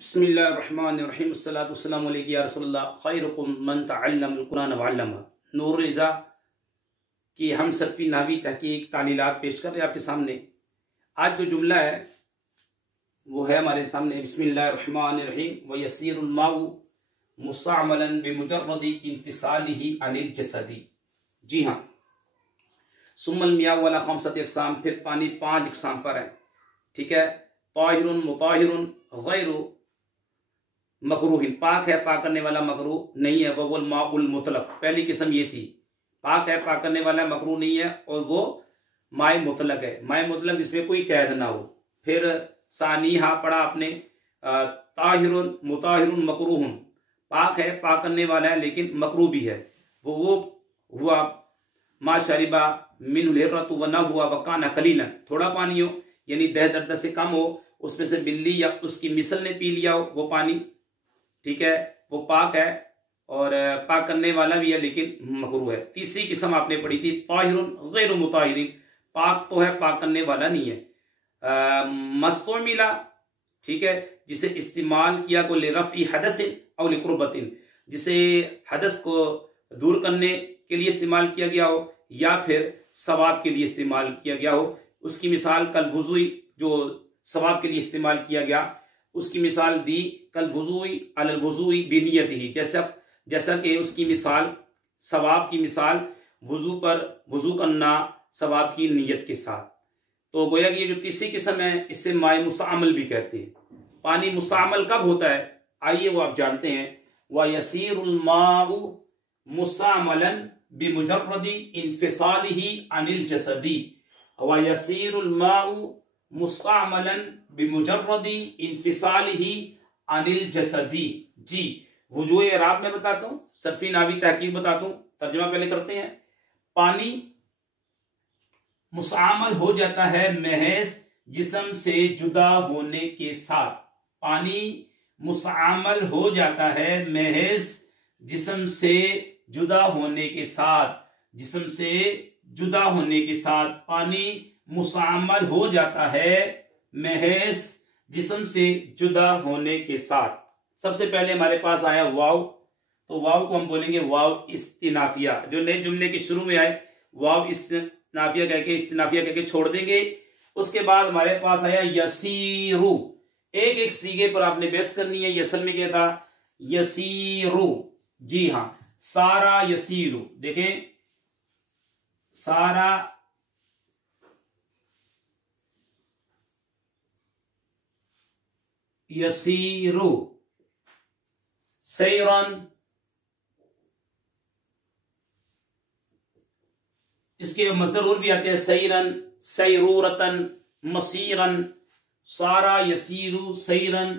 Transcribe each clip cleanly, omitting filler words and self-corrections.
बिस्मिल्लाहिर्रहमानिर्रहीम अस्सलातु वस्सलामु अलैका या रसूलल्लाह खैरुकुम मन तअल्लमल कुरान व अल्लमा। नूरुल इज़ा की हम सरफी नावी तहकीक तालीलात पेश कर रहे हैं आपके सामने। आज जो जुमला है वो है हमारे सामने, बिस्मिल्लाहिर्रहमानिर्रहीम व यसीरुल माउ मुस्तअमलन बिमुजर्रदि इंफिसालिही अनिल जसदी। जी हाँ, सुम्मल मियाउ वाला खमसत अक़साम, फिर पानी 5 अक़साम पर है। ठीक है, ताहिरुन मुताहिरुन गैरु मकरूहिन, पाक है पाक करने वाला मकरूह नहीं है, वह माउल मुतलक। पहली किस्म ये थी, पाक है पाक करने वाला मकरूह नहीं है और वो माए मुतलक है, माए मुतलक जिसमें कोई कैद ना हो। फिर सानीहा पढ़ा आपने, ताहिरुन मुताहिरुन मकरूहुन, पाक है पाक करने वाला है लेकिन मकरूह भी है। वो हुआ मा शरिबा मिन हिर्रतु व न हुआ वकाना कलीलन, थोड़ा पानी हो यानी दह दर्द से कम हो, उसमें से बिल्ली या उसकी मिसल ने पी लिया हो वो पानी, ठीक है, वो पाक है और पाक करने वाला भी है लेकिन मकरूह है। तीसरी किस्म आपने पढ़ी थी ताहिरुन गैरु मुताहिरिन, पाक तो है पाक करने वाला नहीं है। मस्तुमिला, ठीक है, जिसे इस्तेमाल किया को लिरफ़ई हदसिन औ लिकुर्बतिन, जिसे हदस को दूर करने के लिए इस्तेमाल किया गया हो या फिर सवाब के लिए इस्तेमाल किया गया हो। उसकी मिसाल कल वुज़ुई, जो सवाब के लिए इस्तेमाल किया गया उसकी मिसाल दी कल वुज़ुई अलल वुज़ुई बिनियतिही, जैसा कि उसकी मिसाल सवाब की मिसाल वुज़ू पर वुज़ू करना सवाब की नीयत के साथ। तो गोया कि ये जो तीसरी किस्म है इससे माए मुस्तअमल भी कहते हैं। पानी मुस्तअमल कब होता है, आइए वो आप जानते हैं। व यसीरुल माउ मुस्तअमलन बिमुजर्रदि इंफिसालिही अनिल जसदी, व यसीरुल माउ मुस्तअमलन बिमुजर्रदि इंफिसालिही अनिल जसदी। जी, वुजूए इराब में बताता हूं, सरफी नावी तहकीक बताता हूं, तर्जुमा पहले करते हैं। पानी मुस्तअमल हो जाता है महज जिस्म से जुदा होने के साथ, पानी मुस्तअमल हो जाता है महज जिस्म से जुदा होने के साथ, जिस्म से जुदा होने के साथ पानी मुस्तअमल हो जाता है महज जिस्म से जुदा होने के साथ। सबसे पहले हमारे पास आया वाव, तो वाव को हम बोलेंगे वाव इस्तिनाफिया, जो नए जुमले के शुरू में आए वाव इस्तिनाफिया कहके छोड़ देंगे। उसके बाद हमारे पास आया यसीरु, एक एक सीगे पर आपने बेस करनी है। असल में क्या था, यसीरु, जी हाँ, सारा यसीरु, देखें सारा यसीरु, सैरन, इसके मज़रूर भी आते हैं, सैरन, सैरूरतन, मसीरन, सारा यसीरु सैरन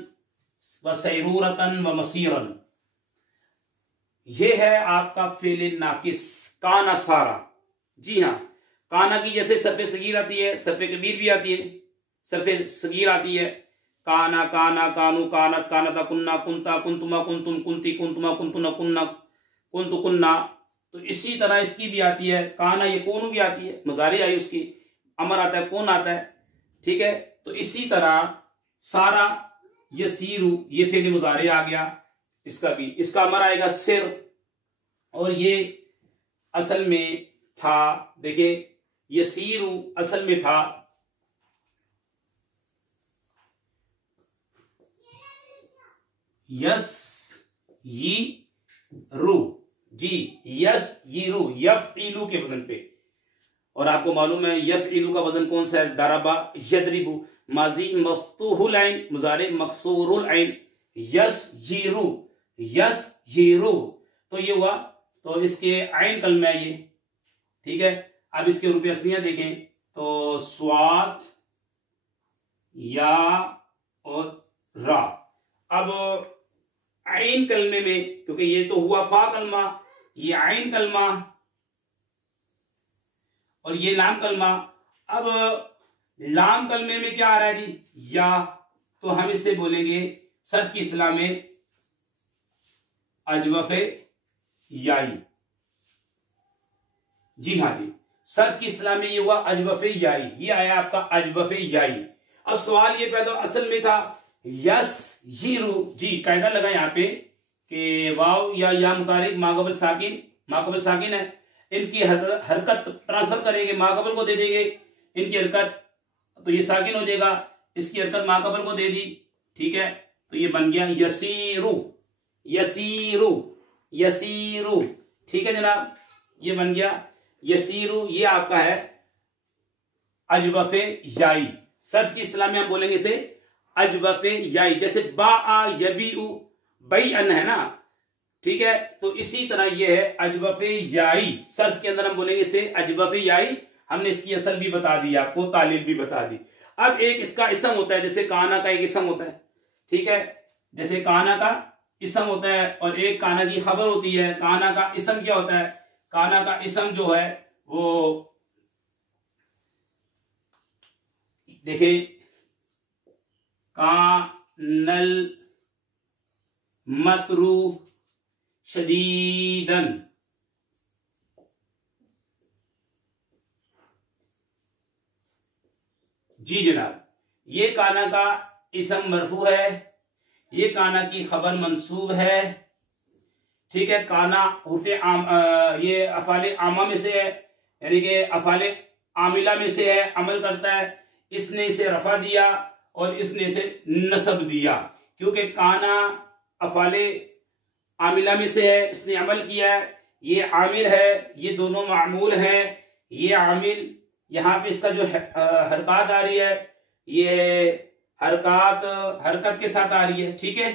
व सैरूरतन व मसीरन। यह है आपका फेल नाकिस काना सारा। जी हाँ, काना की जैसे सरफे सगीर आती है, सरफे कबीर भी आती है, सरफे सगीर आती है, काना काना कानू कानत कानता कुन्ना कुंता कुंतुमा कुंतुम कुंती कुंतुमा कुंतुना कुन्ना कुंतु कुन्ना। तो इसी तरह इसकी भी आती है, काना यकून भी आती है, मुजारे आई उसकी, अमर आता है, कौन आता है, ठीक है। तो इसी तरह सारा यसीरु, ये फेल मुजारे आ गया, इसका भी, इसका अमर आएगा सिर, और ये असल में था, देखिए यसीरु असल में था यस यी रू, जी यस यी रू, यफ इलू के वजन पे। और आपको मालूम है यफ इलू का वजन कौन सा है, दरबा यदरिबू, माजी मफ्तूहुल ऐन, मुजारे मकसूरुल ऐन, यस यीरू, यस यीरू। तो ये हुआ, तो इसके ऐन कलमा है ये, ठीक है। अब इसके रूपे असलियां देखें तो स्वाद या और रा। अब आइन कलमे में, क्योंकि ये तो हुआ फा कलमा, ये आइन कलमा और ये लाम कलमा। अब लाम कलमे में क्या आ रहा है जी, या, तो हम इससे बोलेंगे सर्फ की इस्तिलाह में अजवफे याई। जी हाँ जी, सर्फ की इस्तिलाह में ये हुआ अजवफे याई, ये आया आपका अजवफे याई। अब सवाल ये पैदा असल में था यस यस्यीरु, जी कायदा लगा यहाँ पे कि वाव या मुतारिक माकबल साकिन है, इनकी हरकत ट्रांसफर करेंगे, माकबल को दे देंगे इनकी हरकत, तो ये साकिन हो जाएगा, इसकी हरकत माकबल को दे दी, ठीक है, तो ये बन गया यसीरु, यसीरु, यसीरु, ठीक है जनाब, ये बन गया यसीरु। ये आपका है अजवफे याई, सर्फ की इस्लाम में हम बोलेंगे इसे अजवफे याई, जैसे बा आ यबीउ बई अन है ना, ठीक है, तो इसी तरह ये है अजवफे याई, सर्फ के अंदर हम बोलेंगे इसे अजवफे याई। हमने इसकी असल भी बता दी आपको, तालील भी बता दी। अब एक इसका इसम होता है, जैसे काना का एक इसम होता है, ठीक है, जैसे काना का इसम होता है और एक काना की खबर होती है। काना का इसम क्या होता है? काना का इसम जो है वो देखे, कानल मतरू शदीदन, जी जनाब, ये काना का इसम मरफू है, ये काना की खबर मंसूब है, ठीक है। काना हुर्फे ये अफाले आमा में से है, यानी कि अफाले आमिला में से है, अमल करता है। इसने इसे रफा दिया और इसने इसे नसब दिया, क्योंकि काना अफाले आमिला में से है, इसने अमल किया है, ये आमिल है, ये दोनों मामूल हैं। ये आमिल यहाँ पे इसका जो हरकत आ रही है, ये हरकत के साथ आ रही है, ठीक है।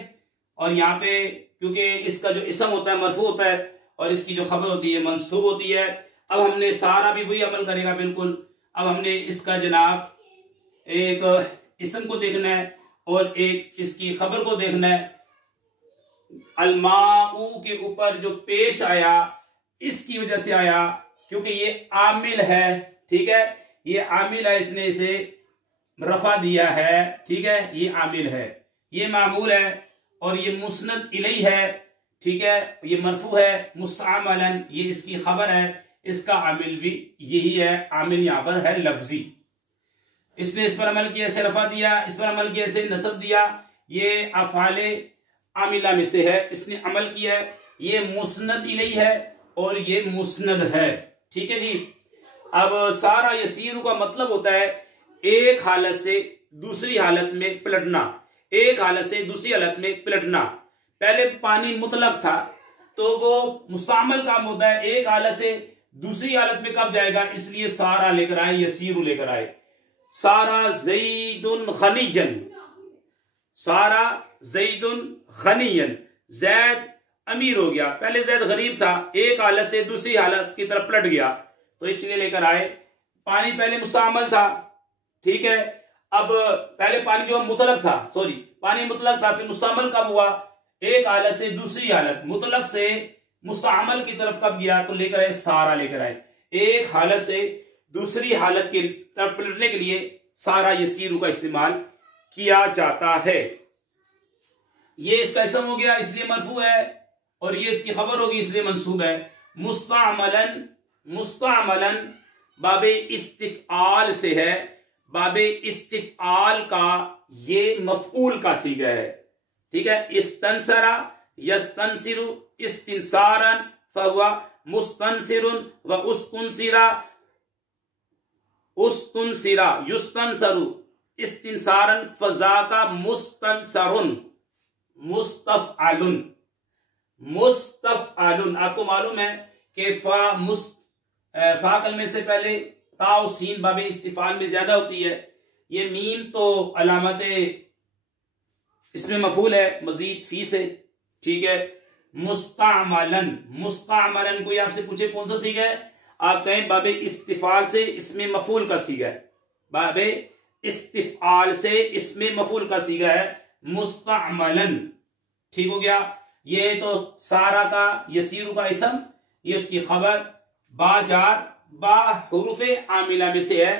और यहाँ पे क्योंकि इसका जो इसम होता है मरफू होता है और इसकी जो खबर होती है मंसूब होती है। अब हमने सारा भी वही अमल करेगा बिल्कुल। अब हमने इसका जनाब एक इसम को देखना है और एक इसकी खबर को देखना है। अलमाऊ के ऊपर जो पेश आया इसकी वजह से आया क्योंकि ये आमिल है, ठीक है, ये आमिल है, इसने इसे रफा दिया है, ठीक है, ये आमिल है, ये मामूल है और ये मुस्नद इलैहि है, ठीक है, ये मरफू है। मुस्तअमलन ये इसकी खबर है, इसका आमिल भी यही है, आमिल यहां पर है लफ्जी। इसने इस पर अमल किया, इसे रफा दिया, इस पर अमल किया, इसे नसब दिया। ये अफाले आमिला में से है, इसने अमल किया है, ये मुस्नद इलैहि है और ये मुस्नद है, ठीक है जी। अब सारा यसीर का मतलब होता है एक हालत से दूसरी हालत में पलटना, एक हालत से दूसरी हालत में पलटना। पहले पानी मुतलक था तो वो मुस्तामल काम होता है, एक हालत से दूसरी हालत में कब जाएगा, इसलिए सारा लेकर आए, यसीर लेकर आए। सारा ज़ैदुन ग़निय्यन, सारा ज़ैदुन ग़निय्यन, जैद अमीर हो गया। पहले जैद गरीब था, एक हालत से दूसरी हालत की तरफ पलट गया तो इसलिए लेकर आए। पानी पहले मुस्तामल था, ठीक है, अब पहले पानी जो मुतलक था, सॉरी पानी मुतलक था, फिर मुस्तामल कब हुआ, एक हालत से दूसरी हालत, मुतलक से मुस्तामल की तरफ कब गया तो लेकर आए, सारा लेकर आए। एक हालत से दूसरी हालत की तरफ पलटने के लिए सारा यसीर का इस्तेमाल किया जाता है। ये इसका इसम हो गया इसलिए मरफू है और ये इसकी खबर होगी इसलिए मंसूब है। मुस्तअमलन, मुस्तअमलन बाबे इस्तिफआल से है, बाबे इस्तिफआल का ये मफऊल का सीगा है, ठीक है। इस्तनसरा यस्तनसिरु इस्तिनसारन फहुवा मुस्तनसिरुन व उस्तुनसिरा उस्तुनसिरा युस्तनसरु इस्तिनसारन फज़ाका मुस्तनसरुन मुस्तफ़अलुन, मुस्तफ़अलुन। आपको मालूम है कि फा कलमे से पहले ता और सीन बाबे इस्तिफाल में ज्यादा होती है। ये मीम तो अलामत इसमें मफूल है मजीद फी से, ठीक है। मुस्तअमलन, मुस्तअमलन कोई आपसे पूछे कौन सा सीगा है, आप कहें बाबे इस्तिफाल से इसमें मफूल का सीगा है, बाबे इस्तिफाल से इसमें मफूल का सीगा है मुस्तअमलन, ठीक हो गया। ये तो सारा का यसीर का इसम, ये उसकी खबर बाजार बा हुरूफे आमिला में से है,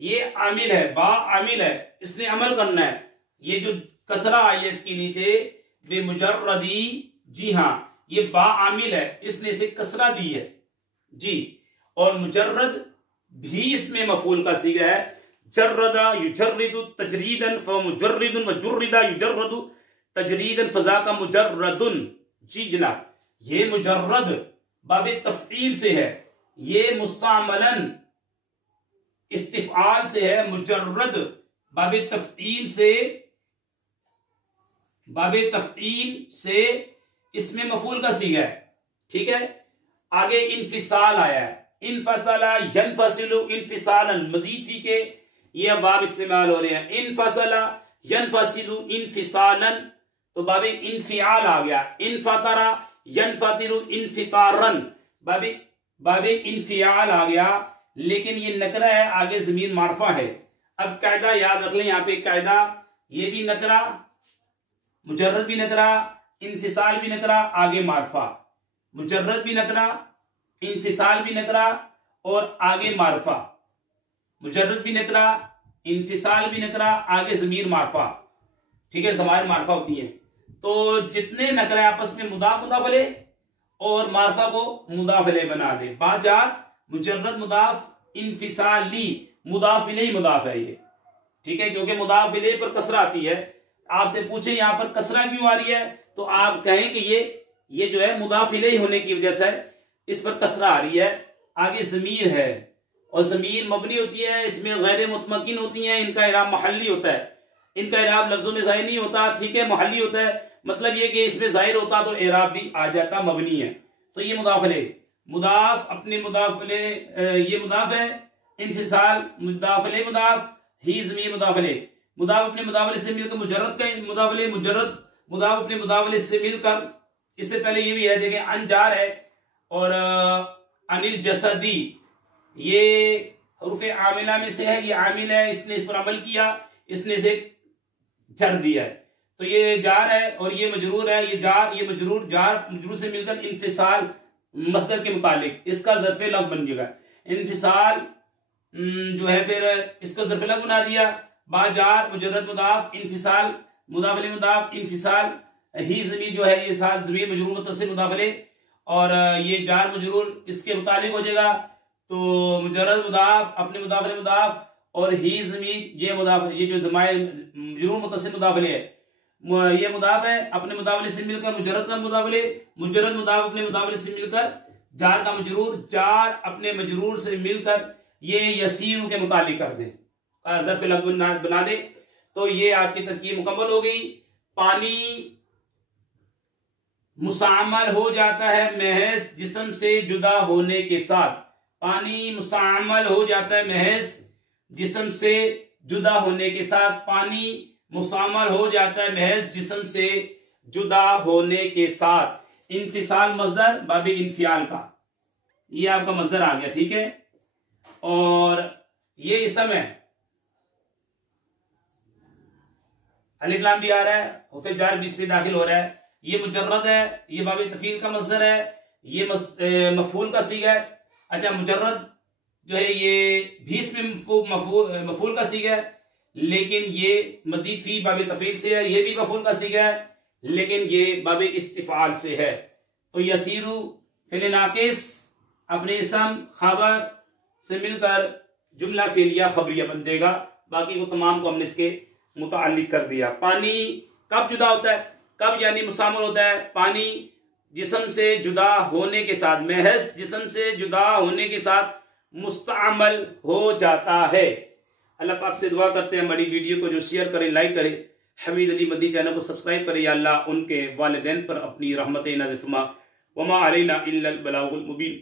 ये आमिल है, बा आमिल है, इसने अमल करना है। ये जो कसरा आई है इसके नीचे बेमुजर्रदी, जी हाँ ये बा आमिल है, इसने इसे कसरा दी है जी। और मुजर्रद भी इसमें मफूल का सीगा है, जर्रदा युजर्रिदु तजरीदन फमुजर्रिदुन व जुर्रिदा युजर्रदु तजरीदन फजा का मुजर्रदुन, जी जनाब, ये मुजर्रद बाबे तफईल से है, ये मुस्तामलन इस्तिफआल से है, मुजर्रद बाबे तफईल से, बाबे तफईल से इसमें मफूल का सीगा है, ठीक है। आगे इनफिसाल आया है, इनफसला यनफसिलु इनफिसालन, मजीद फी के ये अबाब इस्तेमाल हो रहे हैं। इनफसला यनफसिलु इनफिसालन, तो बाबे इनफियाल आ गया। इनफतरा यनफतिरु इनफितारन, बाबे इनफियाल आ गया, लेकिन ये नकरा है, आगे जमीन मारफा है। अब कायदा याद रख लें, यहाँ पे कायदा, ये भी नकरा, मुजर्रद भी नकरा, इनफिसाल भी नकरा, आगे मारफा, मुजर्रद भी नकरा, इनफिसाल भी नकरा और आगे मारफा, मुजर्रद भी नकरा, इनफिसाल भी नकरा, आगे जमीर मारफा, ठीक है, ज़माइर मारफा होती है। तो जितने नकरे आपस में मुदाफ मुदाफले और मारफा को मुदाफले बना दे। बाजार मुजर्रद मुदाफ, इनफिसाली मुदाफ इलैहि मुदाफ है ये, ठीक है, क्योंकि मुदाफ इलैहि पर कसरा आती है। आपसे पूछे यहां पर कसरा क्यों आ रही है, तो आप कहें कि ये जो है मुदाफ इलैहि होने की वजह से इस पर कसरा आ रही है। आगे जमीर है और जमीर मबनी होती है, इसमें गैर मुतमकिन होती है, इनका इराब महल्ली होता है, इनका इराब लफ्जों में जाहिर नहीं होता, ठीक है, महल्ली होता है। मतलब ये कि इसमें जाहिर होता तो इराब भी आ जाता, मबनी है। तो ये मुदाफ इलैहि, मुदाफ अपने मुदाफ इलैहि, ये मुदाफ है, इनफिसाल मुदाफ इलैहि मुदाफ, ही ज़मीर मुदाफ इलैहि, मुदाफ अपने मुदाफ इलैहि से मिलकर मुजर्रद का मुदाफ इलैहि, मुजर्रद मुदाफ अपने मुदाफ इलैहि से मिलकर, इससे पहले ये भी है देखिए अनजार है और अनिल जसदी, ये हरूफ आमिला में से है, ये आमिल है, इसने इस पर अमल किया, इसने इसे जर दिया है, तो ये जार है और ये मजरूर है, ये जार ये मजरूर, जार मजरूर से मिलकर इनफिसाल मसदर के मुतालिक इसका ज़र्फ़े लग बन जाएगा। इनफिसाल जो है फिर इसको ज़र्फ़े लग बना दिया, बाजार मुजर्रद मुदाफ, इनफिसाल मुदाफ इलैहि मुदाफ, इनफिसाल ही ज़मीर जो है ये साथ ज़मीर मजरूर मुत्तसिल मुदाफ इलैहि और ये जार मजरूर इसके मुतालिक हो जाएगा। तो मुजर्रद मुदाफ अपने मुदाफ इलैहि मुदाफ और ही ज़मीर ये मुदाफ, ये जो ज़माइर मजरूर मुत्तसिल मुदाफ इलैहि है, ये मुदाफ है अपने मुदाफ इलैहि से मिलकर मुजर्रद का मुदाफ इलैहि, मुजर्रद मुदाफ अपने मुदाफ इलैहि से मिलकर जार का मजरूर, जार अपने मजरूर से मिलकर ये यसीर के मुतालिक कर दे, ज़र्फ़ लग बना दे। तो ये आपकी तरकीब मुकम्मल हो गई। पानी मुसामल हो जाता है महज जिस्म से जुदा होने के साथ, पानी मुसामल हो जाता है महज जिस्म से जुदा होने के साथ, पानी मुसामल हो जाता है महज जिस्म से जुदा होने के साथ। इनफिसाल मज़दर बाबे इनफियाल का, ये आपका मज़दर आ गया, ठीक है। और ये इसम है, अलिफ लाम भी आ रहा है, हुफ़े जार भी इसमें दाखिल हो रहा है। ये मुजर्रद है, ये बाबे तफील का मज़दर है, ये मफूल का सीगा है। अच्छा, मुजर्रद जो है ये भी इसमें मफूल का सीगा है, लेकिन ये मजीद फी बाबे तफील से है, ये भी मफूल का सीगा है, लेकिन ये बाबे इस्तिफाल से है। तो यसीरु फिल नाकिस अपने इसम खबर से मिलकर जुमला फेलिया खबरिया बन जाएगा। बाकी को तमाम को हमने इसके मुताल्लिक कर दिया। पानी कब जुदा होता है, कब यानी मुसामल होता है, पानी जिस्म से जुदा होने के साथ, महज जिस्म से जुदा होने के साथ मुस्तामल हो जाता है। अल्लाह पाक से दुआ करते हैं हमारी वीडियो को जो शेयर करें, लाइक करें, हमीद अली मदी चैनल को सब्सक्राइब करें। या अल्लाह उनके वालिदैन पर अपनी रहमत नाज़िल फरमा। वमा अलैना इल्लल बलागुल मुबीन।